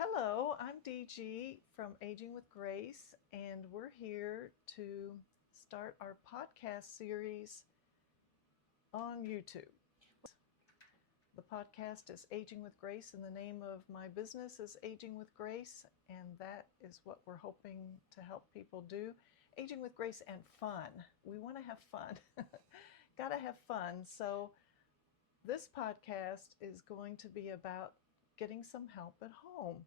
Hello, I'm DG from Aging with Grace, and we're here to start our podcast series on YouTube. The podcast is Aging with Grace, and the name of my business is Aging with Grace, and that is what we're hoping to help people do. Aging with Grace and fun. We want to have fun. Gotta have fun. So this podcast is going to be about getting some help at home.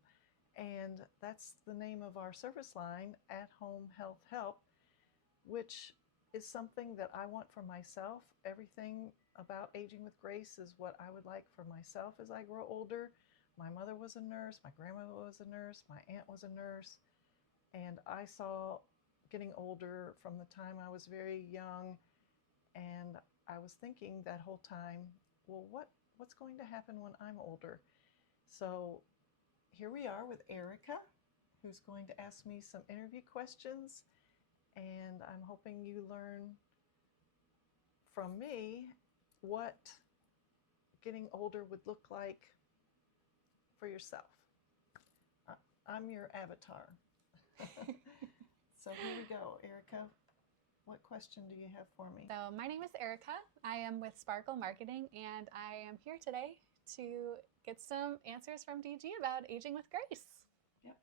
And that's the name of our service line, At Home Health Help, which is something that I want for myself. Everything about Aging with Grace is what I would like for myself as I grow older. My mother was a nurse, my grandmother was a nurse, my aunt was a nurse, and I saw getting older from the time I was very young, and I was thinking that whole time, well, what's going to happen when I'm older? So here we are with Erica, who's going to ask me some interview questions, and I'm hoping you learn from me what getting older would look like for yourself. I'm your avatar. So here we go, Erica. What question do you have for me? So my name is Erica. I am with Sparkle Marketing, and I am here today to get some answers from DG about Aging with Grace. Yep.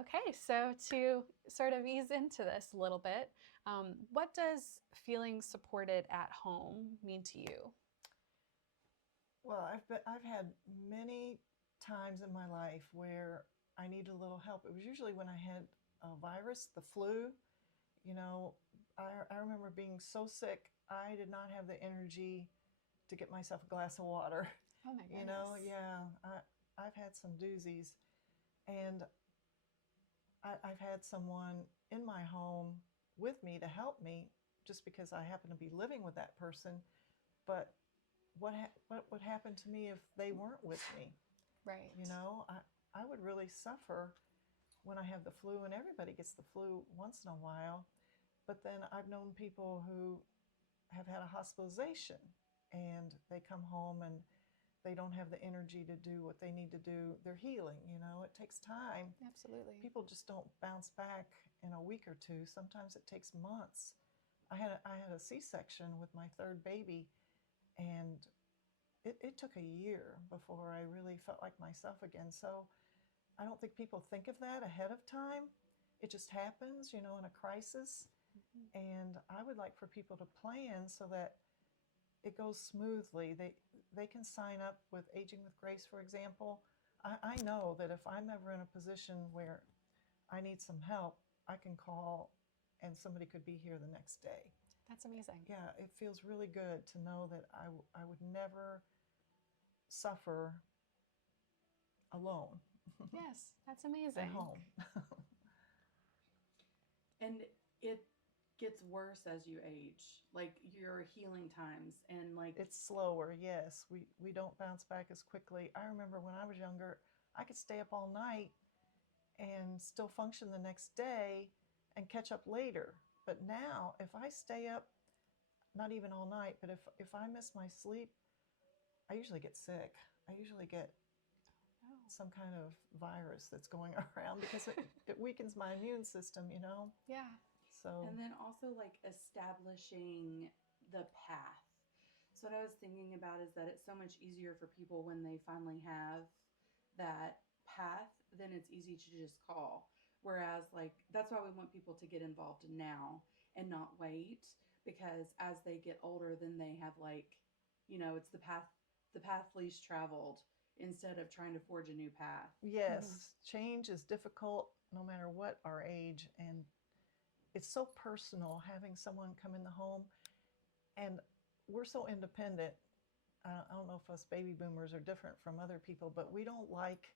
Okay, so to sort of ease into this a little bit, what does feeling supported at home mean to you? Well, I've had many times in my life where I needed a little help. It was usually when I had a virus, the flu. You know, I remember being so sick, I did not have the energy to get myself a glass of water. Oh my goodness. You know, yeah, I've had some doozies. And I've had someone in my home with me to help me just because I happen to be living with that person. But what would happen to me if they weren't with me? Right. You know, I would really suffer when I have the flu, and everybody gets the flu once in a while. But then I've known people who have had a hospitalization and they come home and they don't have the energy to do what they need to do. They're healing, you know, it takes time. Absolutely. People just don't bounce back in a week or two. Sometimes it takes months. I had a C-section with my third baby, and it took a year before I really felt like myself again. So I don't think people think of that ahead of time. It just happens, you know, in a crisis. Mm-hmm. And I would like for people to plan so that it goes smoothly. They can sign up with Aging with Grace, for example. I know that if I'm ever in a position where I need some help, I can call and somebody could be here the next day. That's amazing. Yeah, it feels really good to know that I would never suffer alone. Yes, that's amazing. At home. And it gets worse as you age, like your healing times, and like it's slower. Yes, we don't bounce back as quickly. I remember when I was younger, I could stay up all night and still function the next day and catch up later. But now, if I stay up, not even all night, but if I miss my sleep, I usually get sick. I usually get some kind of virus that's going around because it weakens my immune system, you know? Yeah. So. And then also like establishing the path. So what I was thinking about is that it's so much easier for people when they finally have that path, then it's easy to just call. Whereas like, that's why we want people to get involved now and not wait, because as they get older, then they have like, you know, it's the path least traveled instead of trying to forge a new path. Yes, change is difficult no matter what our age, and it's so personal having someone come in the home, and we're so independent. I don't know if us baby boomers are different from other people, but we don't like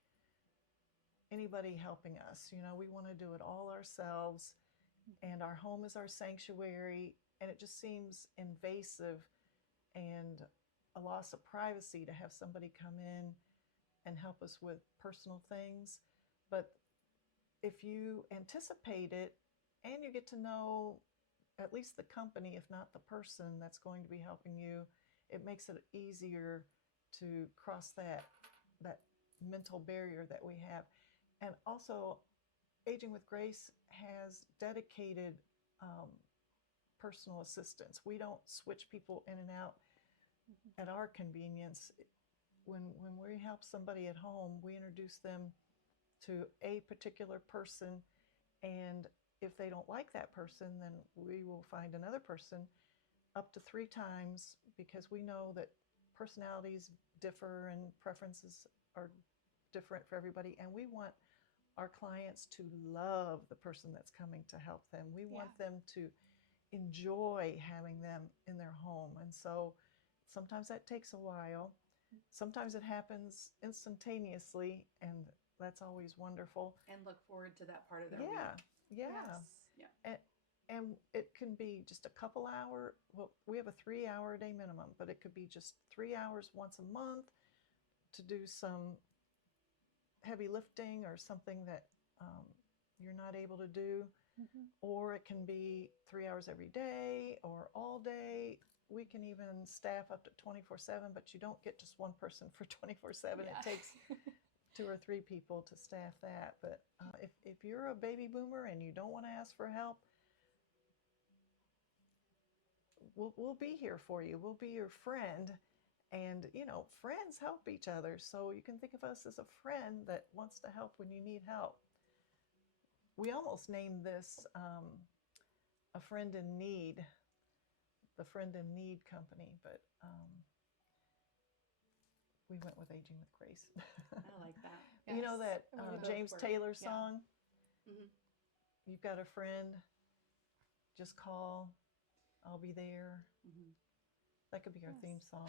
anybody helping us. You know, we want to do it all ourselves, and our home is our sanctuary, and it just seems invasive and a loss of privacy to have somebody come in and help us with personal things. But if you anticipate it and you get to know at least the company, if not the person that's going to be helping you, it makes it easier to cross that mental barrier that we have. And also, Aging with Grace has dedicated personal assistants. We don't switch people in and out at our convenience. When we help somebody at home, we introduce them to a particular person, and if they don't like that person, then we will find another person up to 3 times, because we know that personalities differ and preferences are different for everybody, and we want our clients to love the person that's coming to help them. We want them to enjoy having them in their home. And so sometimes that takes a while. Sometimes it happens instantaneously, and that's always wonderful. And look forward to that part of their week. Yeah. Yes. And it can be just a couple hour. Well, we have a 3-hour a day minimum, but it could be just 3 hours once a month to do some heavy lifting or something that you're not able to do. Or it can be 3 hours every day or all day. We can even staff up to 24/7, but you don't get just one person for 24/7. It takes 2 or 3 people to staff that. But if you're a baby boomer and you don't want to ask for help, we'll be here for you. We'll be your friend. And, friends help each other. So you can think of us as a friend that wants to help when you need help. We almost named this a Friend in Need, the Friend in Need Company, but we went with Aging with Grace. I like that. You know that James Taylor song? You've got a friend, just call, I'll be there. That could be our theme song.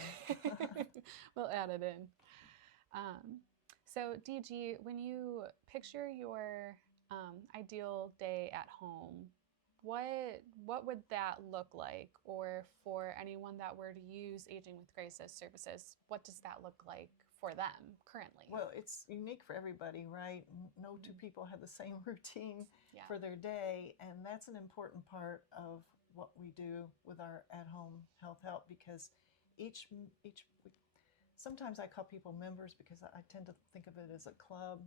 We'll add it in. So DG, when you picture your ideal day at home, what would that look like? Or for anyone that were to use Aging with Grace as services, what does that look like for them currently? Well, it's unique for everybody, right? No two people have the same routine for their day, and that's an important part of what we do with our at-home health help, because each sometimes I call people members because I tend to think of it as a club.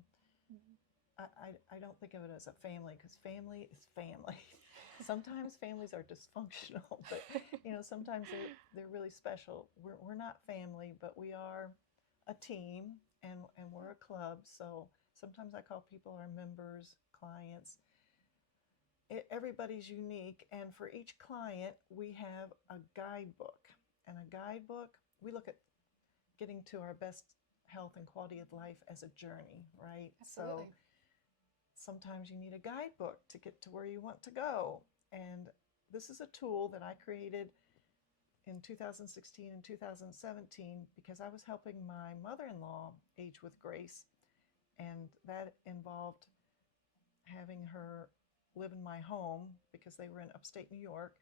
I don't think of it as a family, because family is family. Sometimes families are dysfunctional, but sometimes they're really special. We're not family, but we are a team, and we're a club. So sometimes I call people our members, clients. Everybody's unique, and for each client we have a guidebook. And a guidebook, we look at getting to our best health and quality of life as a journey, right? Absolutely. So sometimes you need a guidebook to get to where you want to go. And this is a tool that I created in 2016 and 2017 because I was helping my mother-in-law age with grace, and that involved having her live in my home because they were in upstate New York.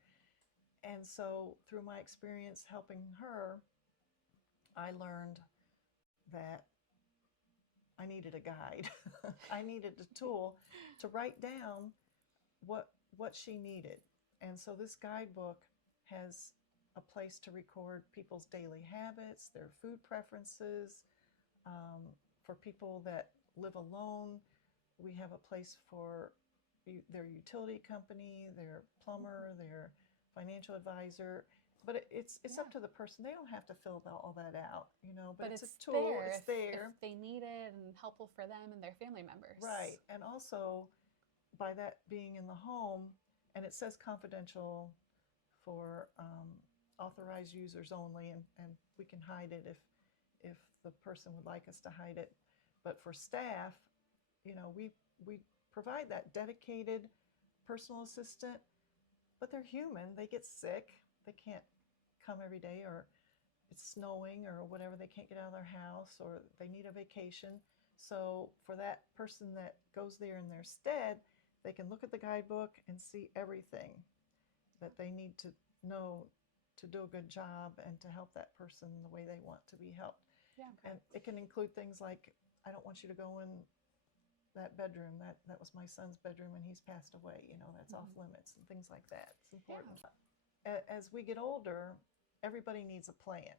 And so through my experience helping her, I learned that I needed a guide. I needed a tool to write down what she needed. And so this guidebook has a place to record people's daily habits, their food preferences. For people that live alone, we have a place for their utility company, their plumber, their financial advisor. But it's up to the person. They don't have to fill all that out, but it's a tool. It's there. If they need it and helpful for them and their family members. Right. And also, by that being in the home, and it says confidential for authorized users only, and we can hide it if the person would like us to hide it. But for staff, we provide that dedicated personal assistant, but they're human. They get sick. They can't come every day, or it's snowing or whatever. They can't get out of their house, or they need a vacation. So for that person that goes there in their stead, they can look at the guidebook and see everything that they need to know to do a good job and to help that person the way they want to be helped. Yeah. And it can include things like, I don't want you to go in that bedroom. That was my son's bedroom and he's passed away. That's off limits, and things like that. It's important. Yeah. As we get older, everybody needs a plan.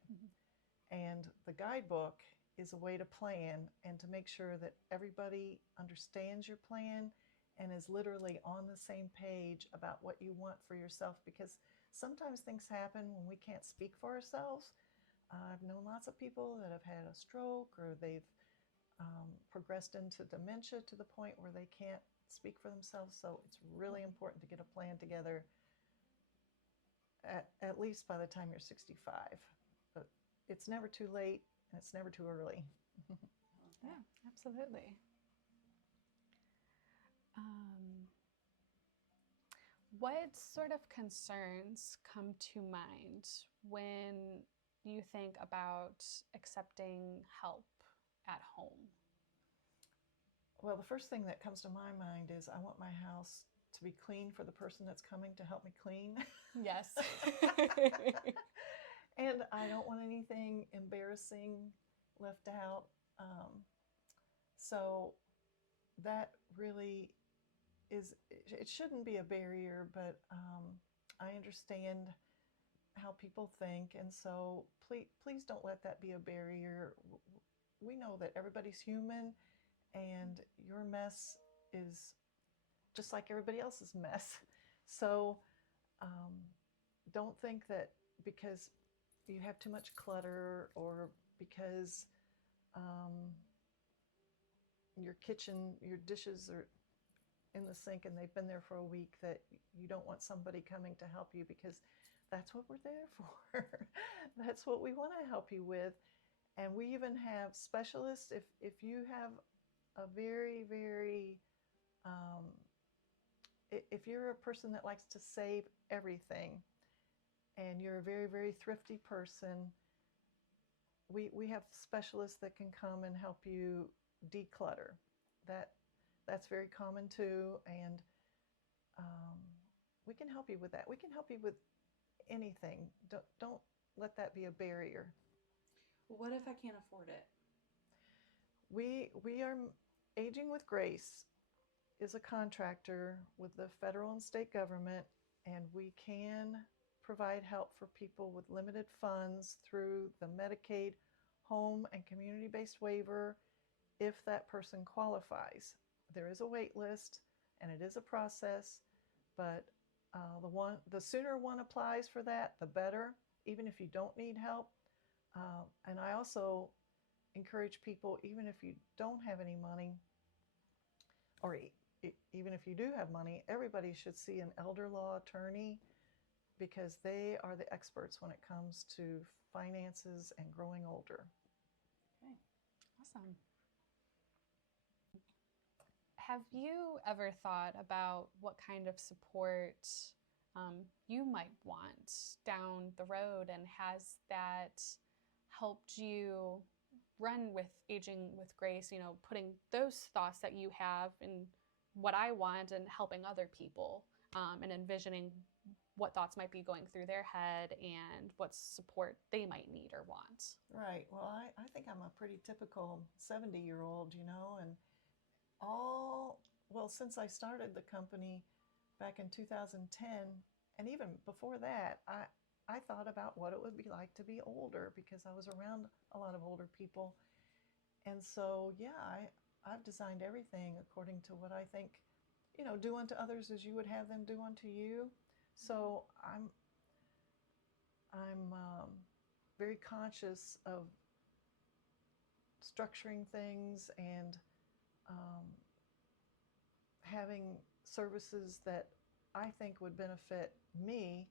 And the guidebook is a way to plan and to make sure that everybody understands your plan and is literally on the same page about what you want for yourself, because sometimes things happen when we can't speak for ourselves. I've known lots of people that have had a stroke, or they've progressed into dementia to the point where they can't speak for themselves. So it's really important to get a plan together at least by the time you're 65. But it's never too late and it's never too early. Yeah, absolutely. What sort of concerns come to mind when you think about accepting help at home? Well, the first thing that comes to my mind is I want my house to be clean for the person that's coming to help me clean. Yes. And I don't want anything embarrassing left out. So that really is, it shouldn't be a barrier, but I understand how people think. And so please don't let that be a barrier. We know that everybody's human, and your mess is just like everybody else's mess. So don't think that because you have too much clutter, or because your kitchen, your dishes are in the sink and they've been there for a week, that you don't want somebody coming to help you, because that's what we're there for. That's what we want to help you with. And we even have specialists. If you have a very, very, if you're a person that likes to save everything, and you're a very, very thrifty person, we have specialists that can come and help you declutter. That's very common too, and we can help you with that. We can help you with anything. Don't let that be a barrier. What if I can't afford it? We are Aging with Grace is a contractor with the federal and state government, and we can provide help for people with limited funds through the Medicaid home and community-based waiver if that person qualifies. There is a wait list and it is a process, but the sooner one applies for that, the better, even if you don't need help. And I also encourage people, even if you don't have any money, or even if you do have money, everybody should see an elder law attorney, because they are the experts when it comes to finances and growing older. Okay, awesome. Have you ever thought about what kind of support you might want down the road, and has that helped you run with Aging with Grace, putting those thoughts that you have in what I want and helping other people, and envisioning what thoughts might be going through their head and what support they might need or want? Right. Well, I think I'm a pretty typical 70-year-old, and since I started the company back in 2010, and even before that, I thought about what it would be like to be older, because I was around a lot of older people. And so, yeah, I've designed everything according to what I think, do unto others as you would have them do unto you. So I'm very conscious of structuring things and having services that I think would benefit me,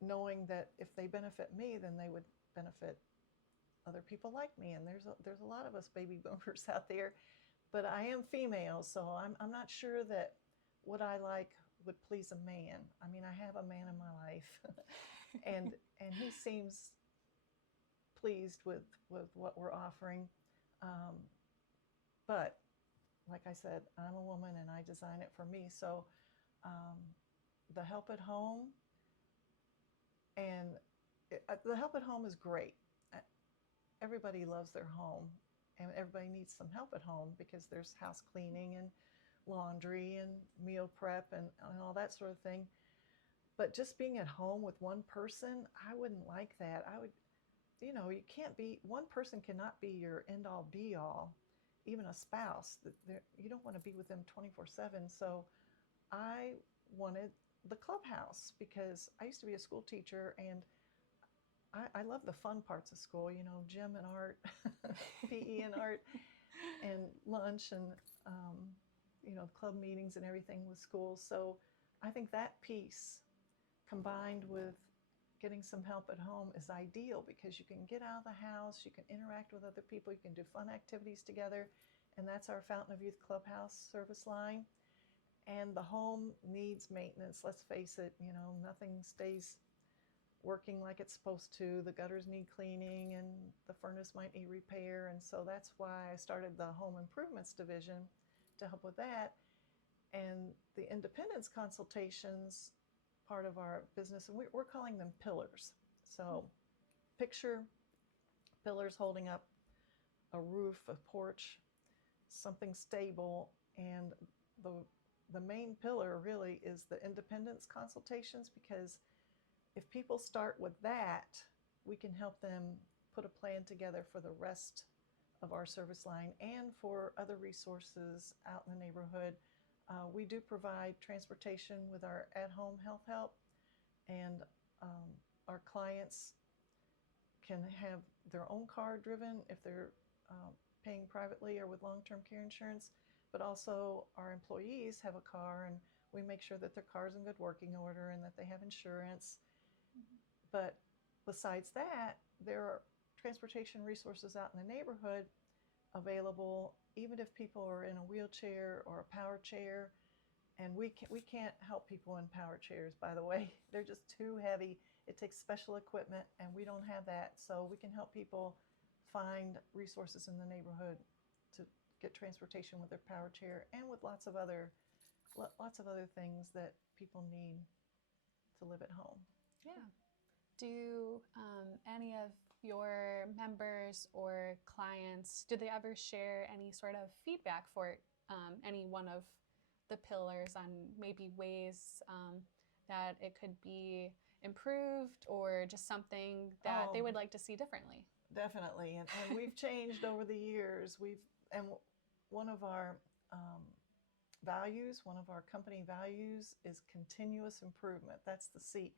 knowing that if they benefit me, then they would benefit other people like me. And there's a lot of us baby boomers out there, but I am female, so I'm not sure that what I like would please a man. I mean, I have a man in my life, and he seems pleased with what we're offering. But like I said, I'm a woman and I design it for me. So the help at home, and the help at home is great. Everybody loves their home, and everybody needs some help at home, because there's house cleaning and laundry and meal prep and all that sort of thing. But just being at home with one person, I wouldn't like that. you know, you can't be, one person cannot be your end all be all, even a spouse. You don't want to be with them 24/7. So I wanted the clubhouse because I used to be a school teacher, and I love the fun parts of school, you know, gym and art, PE and art, and lunch, and, you know, club meetings and everything with schools. So I think that piece combined with getting some help at home is ideal because you can get out of the house, you can interact with other people, you can do fun activities together. And that's our Fountain of Youth Clubhouse service line. And the home needs maintenance. Let's face it, you know, nothing stays working like it's supposed to. The gutters need cleaning and the furnace might need repair. And so that's why I started the home improvements division to help with that. And the independence consultations, part of our business, and we're calling them pillars. So picture pillars holding up a roof, a porch, something stable, and the main pillar really is the independence consultations, because if people start with that, we can help them put a plan together for the rest of our service line and for other resources out in the neighborhood. We do provide transportation with our at-home health help, and our clients can have their own car driven if they're paying privately or with long-term care insurance, but also our employees have a car, and we make sure that their car is in good working order and that they have insurance. But besides that, there are transportation resources out in the neighborhood available, even if people are in a wheelchair or a power chair. And we can't help people in power chairs, by the way. They're just too heavy. It takes special equipment, and we don't have that. So we can help people find resources in the neighborhood to get transportation with their power chair and with lots of other things that people need to live at home. Yeah. Do any of your members or clients, do they ever share any sort of feedback for any one of the pillars on maybe ways that it could be improved, or just something that they would like to see differently? Definitely, and we've changed over the years. And one of our values, one of our company values, is continuous improvement. That's the C.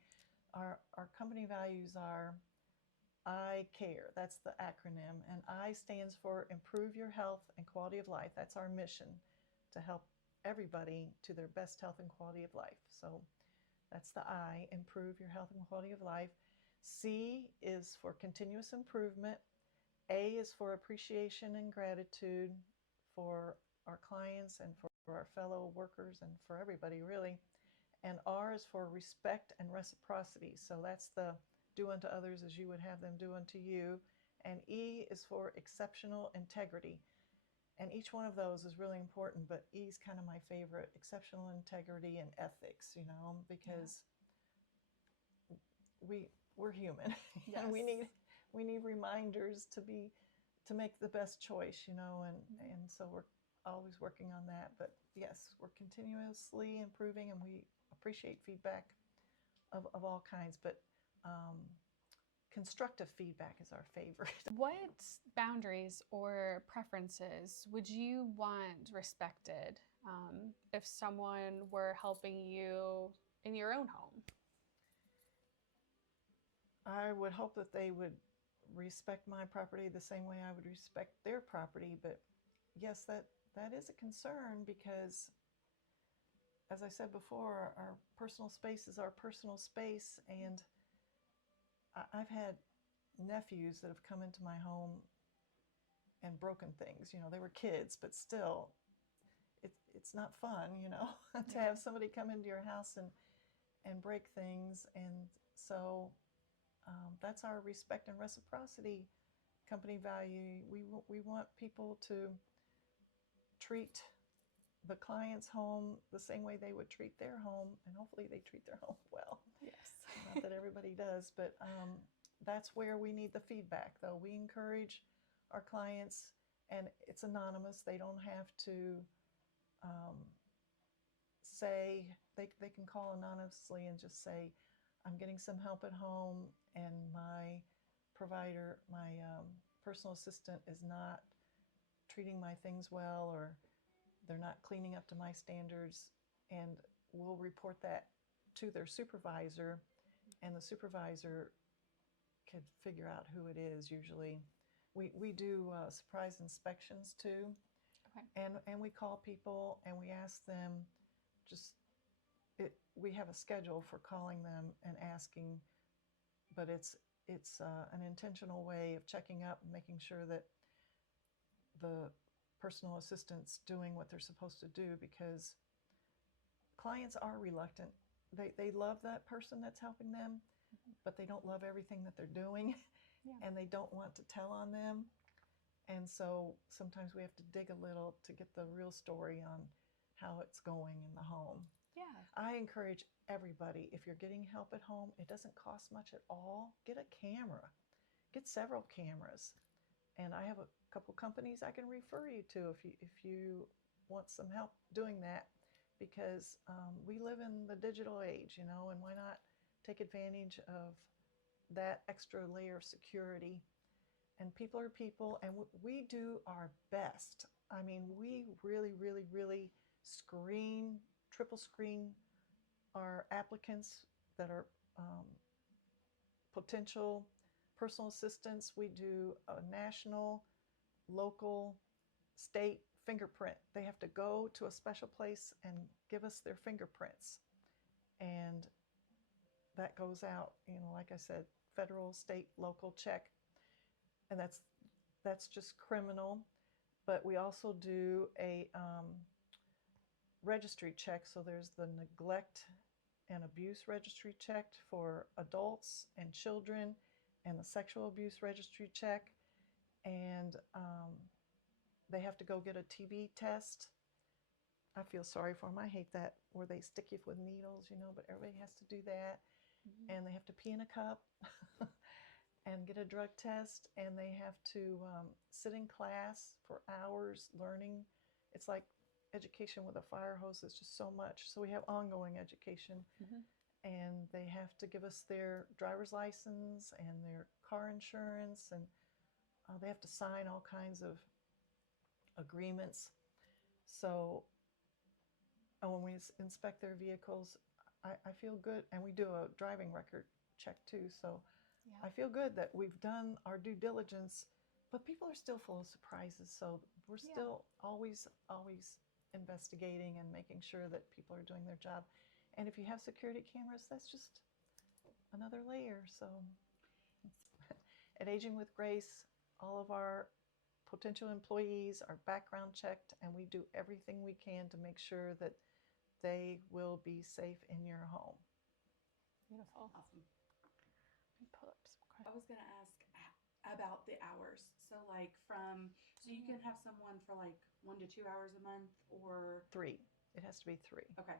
Our company values are I care. That's the acronym. And I stands for improve your health and quality of life. That's our mission, to help everybody to their best health and quality of life. So that's the I, improve your health and quality of life. C is for continuous improvement. A is for appreciation and gratitude for our clients and for our fellow workers and for everybody, really. And R is for respect and reciprocity. So that's the do unto others as you would have them do unto you. And E is for exceptional integrity. And each one of those is really important, but E is kind of my favorite, exceptional integrity and ethics, you know, because we're human. Yes. And we need reminders to make the best choice, you know, and so we're always working on that. But yes, we're continuously improving, and we appreciate feedback of all kinds, but constructive feedback is our favorite. What boundaries or preferences would you want respected if someone were helping you in your own home? I would hope that they would respect my property the same way I would respect their property. But yes, that is a concern, because as I said before, our personal space is our personal space. And I've had nephews that have come into my home and broken things. You know, they were kids, but still, it's not fun, you know, to have somebody come into your house and break things. And so that's our respect and reciprocity company value. We want people to treat the client's home the same way they would treat their home, and hopefully they treat their home well. Yes. Not that everybody does, but that's where we need the feedback, though. We encourage our clients, and it's anonymous. They don't have to say, they can call anonymously and just say, I'm getting some help at home, and my provider, my personal assistant is not treating my things well, or they're not cleaning up to my standards, and we'll report that to their supervisor, and the supervisor could figure out who it is usually. We do surprise inspections too. Okay. And we call people and we ask them, we have a schedule for calling them and asking, but it's an intentional way of checking up and making sure that the personal assistant's doing what they're supposed to do, because clients are reluctant. They love that person that's helping them, but they don't love everything that they're doing, and they don't want to tell on them. And so sometimes we have to dig a little to get the real story on how it's going in the home. Yeah. I encourage everybody, if you're getting help at home, it doesn't cost much at all. Get a camera. Get several cameras. And I have a couple companies I can refer you to if you want some help doing that, because we live in the digital age, and why not take advantage of that extra layer of security? And people are people, and we do our best. I mean, we really, really, really triple screen our applicants that are potential personal assistants. We do a national, local, state fingerprint. They have to go to a special place and give us their fingerprints. And that goes out, like I said, federal, state, local check. And that's just criminal. But we also do a registry check. So there's the neglect and abuse registry check for adults and children, and the sexual abuse registry check. And they have to go get a TB test. I feel sorry for them. I hate that, where they stick you with needles, but everybody has to do that. Mm-hmm. And they have to pee in a cup and get a drug test. And they have to sit in class for hours learning. It's like education with a fire hose. It's just so much. So we have ongoing education. Mm-hmm. And they have to give us their driver's license and their car insurance. And they have to sign all kinds of agreements. So when we inspect their vehicles, I feel good. And we do a driving record check too. So I feel good that we've done our due diligence, but people are still full of surprises. So we're still always investigating and making sure that people are doing their job. And if you have security cameras, that's just another layer. So at Aging with Grace, all of our potential employees are background checked, and we do everything we can to make sure that they will be safe in your home. Beautiful. Awesome. Let me pull up some questions. I was going to ask about the hours. So you can have someone for 1 to 2 hours a month, or 3. It has to be 3. Okay.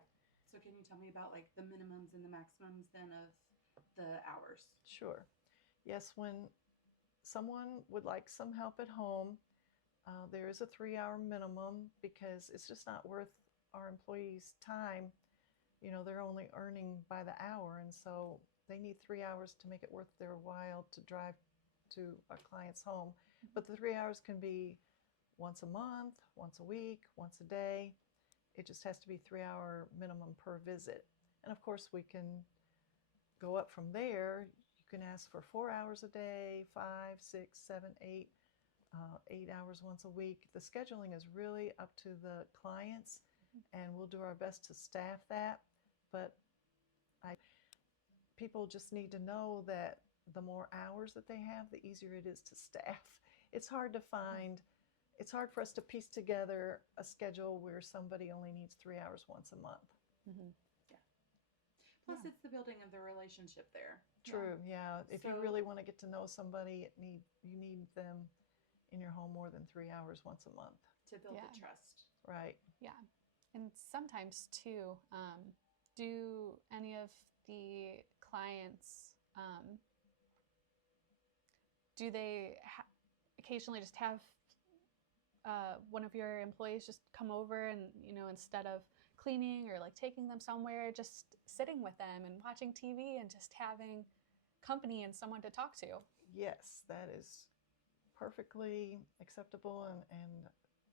So can you tell me about the minimums and the maximums then of the hours? Sure. Yes, when someone would like some help at home, there is a 3-hour minimum, because it's just not worth our employees' time. They're only earning by the hour, and so they need 3 hours to make it worth their while to drive to a client's home. But the 3 hours can be once a month, once a week, once a day. It just has to be 3-hour minimum per visit. And of course, we can go up from there. You can ask for 4 hours a day, 5, 6, 7, 8, 8 hours once a week. The scheduling is really up to the clients, and we'll do our best to staff that. But people just need to know that the more hours that they have, the easier it is to staff. It's hard to find. It's hard for us to piece together a schedule where somebody only needs 3 hours once a month. Mm-hmm. Yeah. Plus, it's the building of the relationship there. True. Yeah. If you really want to get to know somebody, you need them in your home more than 3 hours once a month to build the trust. Right. Yeah. And sometimes too, do any of the clients, do they occasionally just have one of your employees just come over and, instead of cleaning or taking them somewhere, just sitting with them and watching TV and just having company and someone to talk to? yes, that is perfectly acceptable,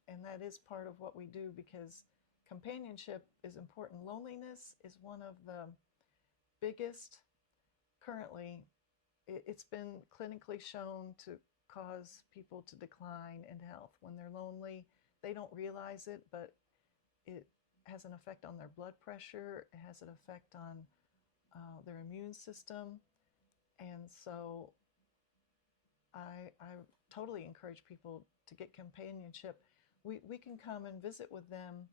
and that is part of what we do, because companionship is important. Loneliness is one of the biggest, currently, it's been clinically shown to cause people to decline in health. When they're lonely, they don't realize it, but it has an effect on their blood pressure, it has an effect on their immune system. And so I totally encourage people to get companionship. We can come and visit with them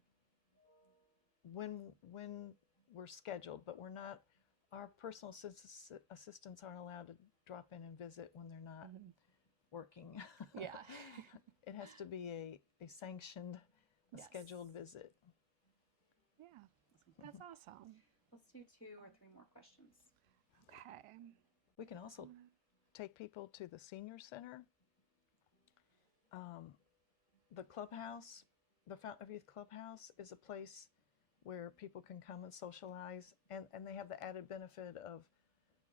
when we're scheduled, but we're not, our personal assistants aren't allowed to drop in and visit when they're not working. Yeah. It has to be a sanctioned, a Yes. scheduled visit. Yeah, that's awesome. Let's do 2 or 3 more questions. Okay. We can also take people to the senior center. The clubhouse, the Fountain of Youth Clubhouse, is a place where people can come and socialize, and they have the added benefit of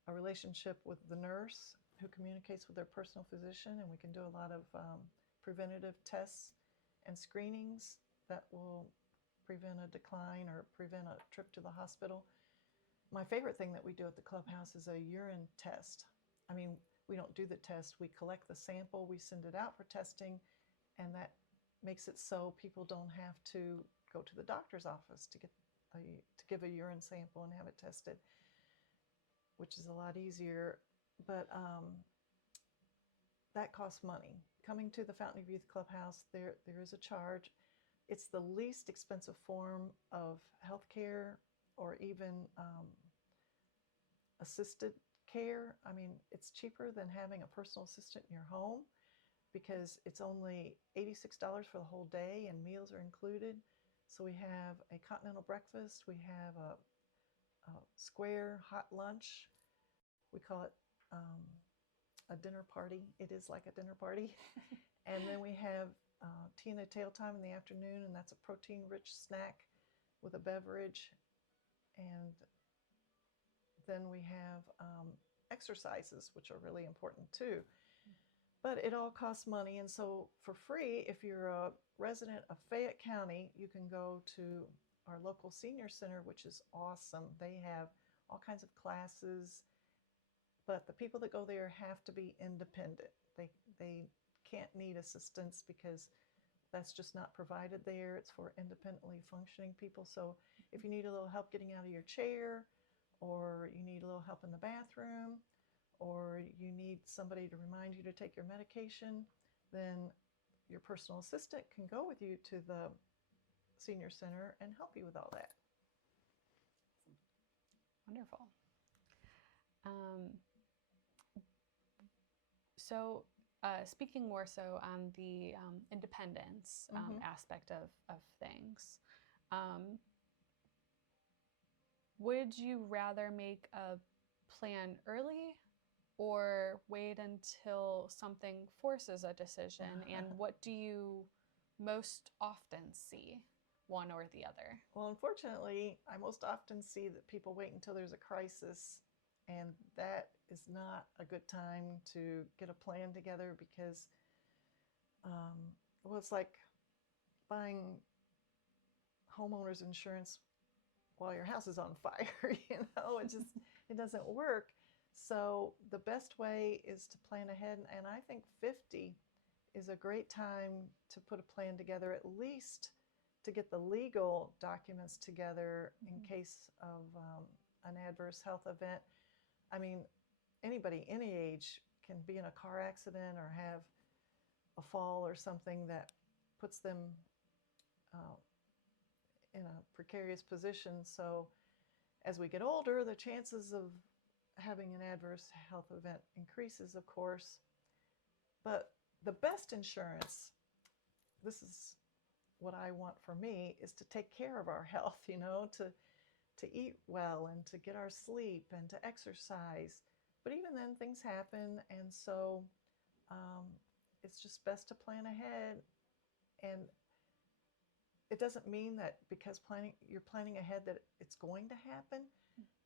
a relationship with the nurse who communicates with their personal physician, and we can do a lot of preventative tests and screenings that will prevent a decline or prevent a trip to the hospital. My favorite thing that we do at the clubhouse is a urine test. I mean, we don't do the test, we collect the sample, we send it out for testing, and that makes it so people don't have to go to the doctor's office to give a urine sample and have it tested, which is a lot easier. But that costs money. Coming to the Fountain of Youth Clubhouse, there is a charge. It's the least expensive form of healthcare, or even assisted care. I mean, it's cheaper than having a personal assistant in your home, because it's only $86 for the whole day, and meals are included. So we have a continental breakfast, we have a square hot lunch. We call it a dinner party. It is like a dinner party. And then we have tea and a tail time in the afternoon, and that's a protein-rich snack with a beverage. And then we have exercises, which are really important too. But it all costs money, and so for free, if you're a resident of Fayette County, you can go to our local senior center, which is awesome. They have all kinds of classes, but the people that go there have to be independent. They can't need assistance, because that's just not provided there. It's for independently functioning people. So if you need a little help getting out of your chair, or you need a little help in the bathroom, or you need somebody to remind you to take your medication, then your personal assistant can go with you to the senior center and help you with all that. Wonderful. So speaking more so on the independence aspect of things, would you rather make a plan early or wait until something forces a decision? And what do you most often see, one or the other? Well, unfortunately, I most often see that people wait until there's a crisis, and that is not a good time to get a plan together, because, well, it's like buying homeowners insurance while your house is on fire. It doesn't work. So the best way is to plan ahead, and I think 50 is a great time to put a plan together, at least to get the legal documents together in case of an adverse health event. I mean, anybody any age can be in a car accident or have a fall or something that puts them in a precarious position. So as we get older, the chances of having an adverse health event increases, of course. But the best insurance, this is what I want for me, is to take care of our health, to eat well and to get our sleep and to exercise. But even then, things happen, and so it's just best to plan ahead. And it doesn't mean that because you're planning ahead that it's going to happen.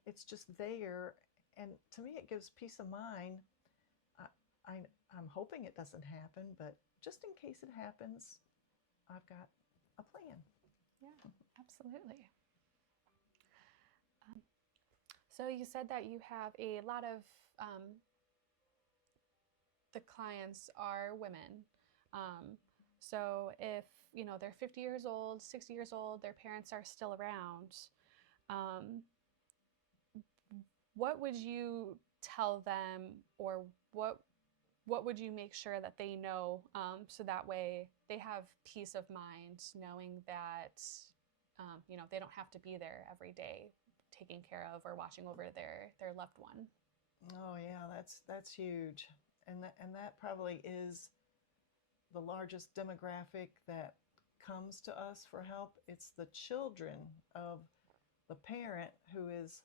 It's just there. And to me, it gives peace of mind. I'm hoping it doesn't happen, but just in case it happens, I've got a plan. Yeah, absolutely. So you said that you have a lot of the clients are women. So if they're 50 years old, 60 years old, their parents are still around, um, what would you tell them, or what would you make sure that they know, so that way they have peace of mind knowing that they don't have to be there every day taking care of or watching over their loved one? Oh yeah, that's huge, and that probably is the largest demographic that comes to us for help. It's the children of the parent who is,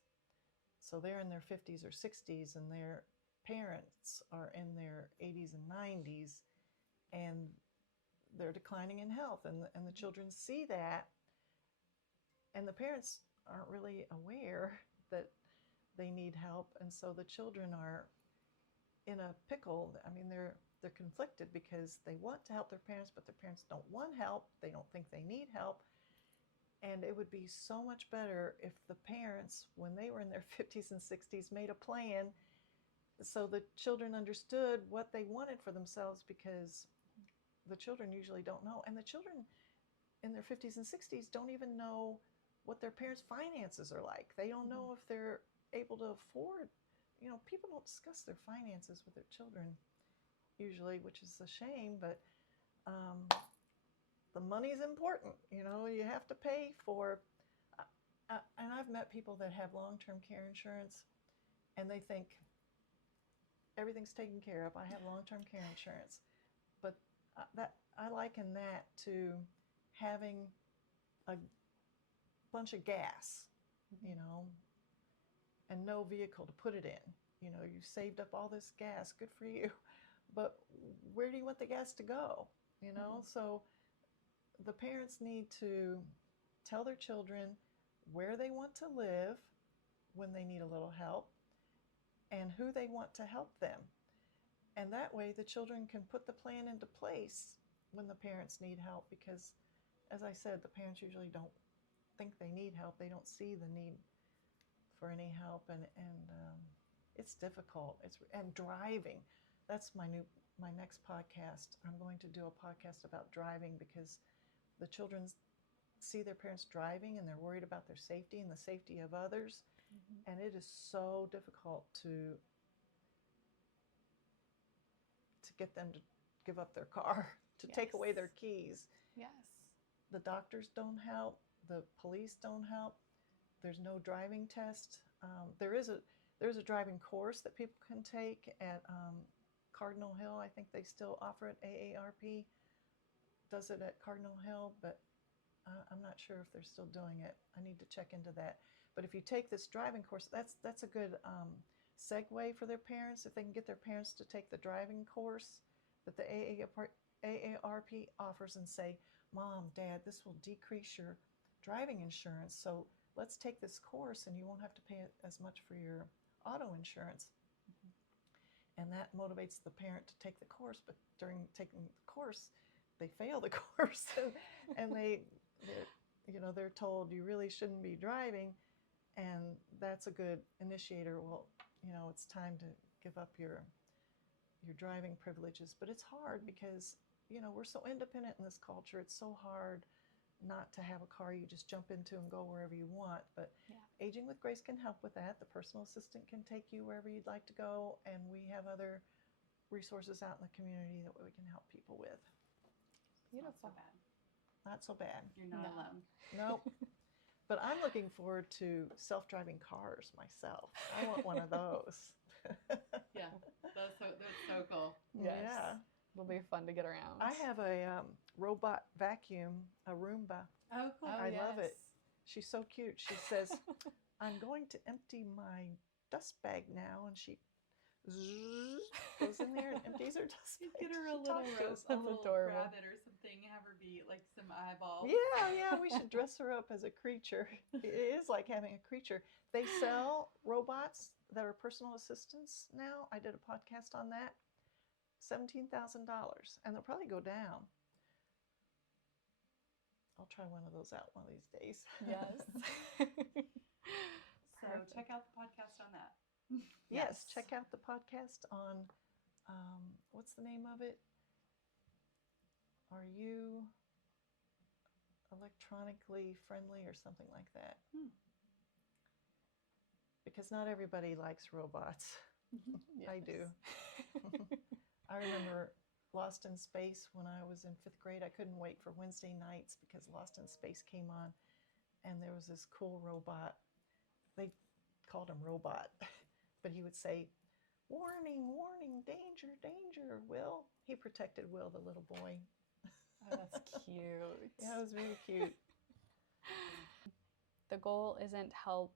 so they're in their 50s or 60s, and their parents are in their 80s and 90s, and they're declining in health, and the children see that, and the parents aren't really aware that they need help, and so the children are in a pickle. I mean, they're conflicted because they want to help their parents, but their parents don't want help. They don't think they need help. And it would be so much better if the parents, when they were in their 50s and 60s, made a plan so the children understood what they wanted for themselves, because the children usually don't know. And the children in their 50s and 60s don't even know what their parents' finances are like. They don't know if they're able to afford. People don't discuss their finances with their children usually, which is a shame, but the money is important. You have to pay for, and I've met people that have long-term care insurance, and they think everything's taken care of. I have long-term care insurance, but that I liken that to having a bunch of gas, and no vehicle to put it in. You saved up all this gas, good for you, but where do you want the gas to go? So the parents need to tell their children where they want to live when they need a little help, and who they want to help them. And that way the children can put the plan into place when the parents need help, because, as I said, the parents usually don't think they need help. They don't see the need for any help, and it's difficult. And driving. That's my next podcast. I'm going to do a podcast about driving, because the children see their parents driving and they're worried about their safety and the safety of others. And it is so difficult to get them to give up their car, to take away their keys. Yes. The doctors don't help. The police don't help. There's no driving test. There's a driving course that people can take at Cardinal Hill. I think they still offer it. AARP does it at Cardinal Hill, but I'm not sure if they're still doing it. I need to check into that. But if you take this driving course, that's a good segue for their parents. If they can get their parents to take the driving course that the AARP offers, and say, Mom, Dad, this will decrease your driving insurance, so let's take this course and you won't have to pay as much for your auto insurance. And that motivates the parent to take the course. But during taking the course, they fail the course, and they're told you really shouldn't be driving, and that's a good initiator. Well, it's time to give up your driving privileges. But it's hard because we're so independent in this culture. It's so hard not to have a car you just jump into and go wherever you want. But Aging with Grace can help with that. The personal assistant can take you wherever you'd like to go, and we have other resources out in the community that we can help people with. Beautiful. Not so bad. You're not alone. Nope. But I'm looking forward to self-driving cars myself. I want one of those. Yeah, that's so cool. Yes. Yeah. It'll be fun to get around. I have a robot vacuum, a Roomba. Oh, cool. I love it. She's so cute. She says, I'm going to empty my dust bag now. And she goes in there and empties her dust bag. Get her a She little talks to us. adorable. rabbit or something. Have her be like some eyeballs. Yeah, we should dress her up as a creature. It is like having a creature. They sell robots that are personal assistants now. I did a podcast on that. $17,000, and they'll probably go down. I'll try one of those out one of these days. Yes. So check out the podcast on that. Yes, check out the podcast on, what's the name of it? Are you electronically friendly or something like that? Because not everybody likes robots. Yes. I do. I remember Lost in Space when I was in 5th grade. I couldn't wait for Wednesday nights because Lost in Space came on, and there was this cool robot. They called him Robot, but he would say, "Warning, warning, danger, danger, Will." He protected Will, the little boy. Oh, that's cute. Yeah, it was really cute. The goal isn't help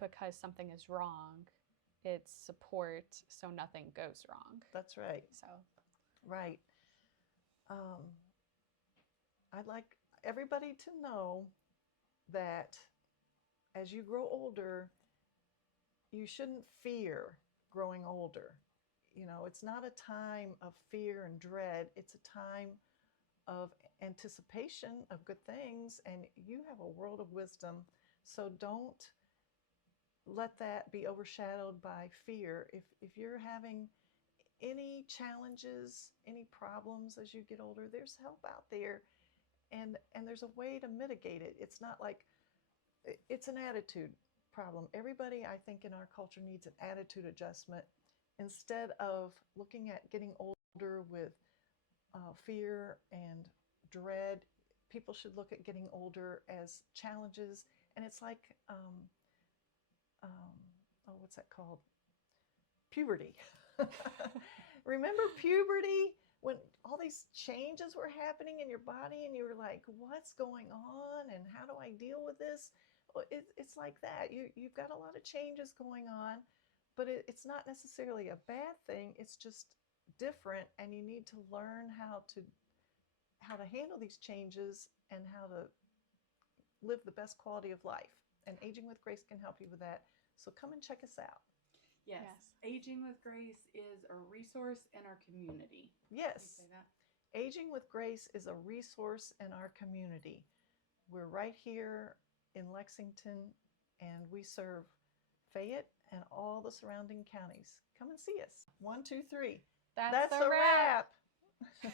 because something is wrong. It's support so nothing goes wrong. That's right. So, Right. I'd like everybody to know that as you grow older, you shouldn't fear growing older. You know, it's not a time of fear and dread. It's a time of anticipation of good things, and you have a world of wisdom. So don't let that be overshadowed by fear. If you're having any challenges, any problems as you get older, there's help out there, and there's a way to mitigate it. It's not like it's an attitude problem. Everybody, I think, in our culture needs an attitude adjustment. Instead of looking at getting older with fear and dread, people should look at getting older as challenges. And it's like, what's that called? Puberty. Remember puberty, when all these changes were happening in your body and you were like, what's going on and how do I deal with this? Well, it's like that. You've got a lot of changes going on, but it's not necessarily a bad thing. It's just different, and you need to learn how to handle these changes and how to live the best quality of life. And Aging with Grace can help you with that. So come and check us out. Yes. Aging with Grace is a resource in our community. Yes. Can you say that? Aging with Grace is a resource in our community. We're right here in Lexington, and we serve Fayette and all the surrounding counties. Come and see us. 1, 2, 3. That's a a wrap. wrap.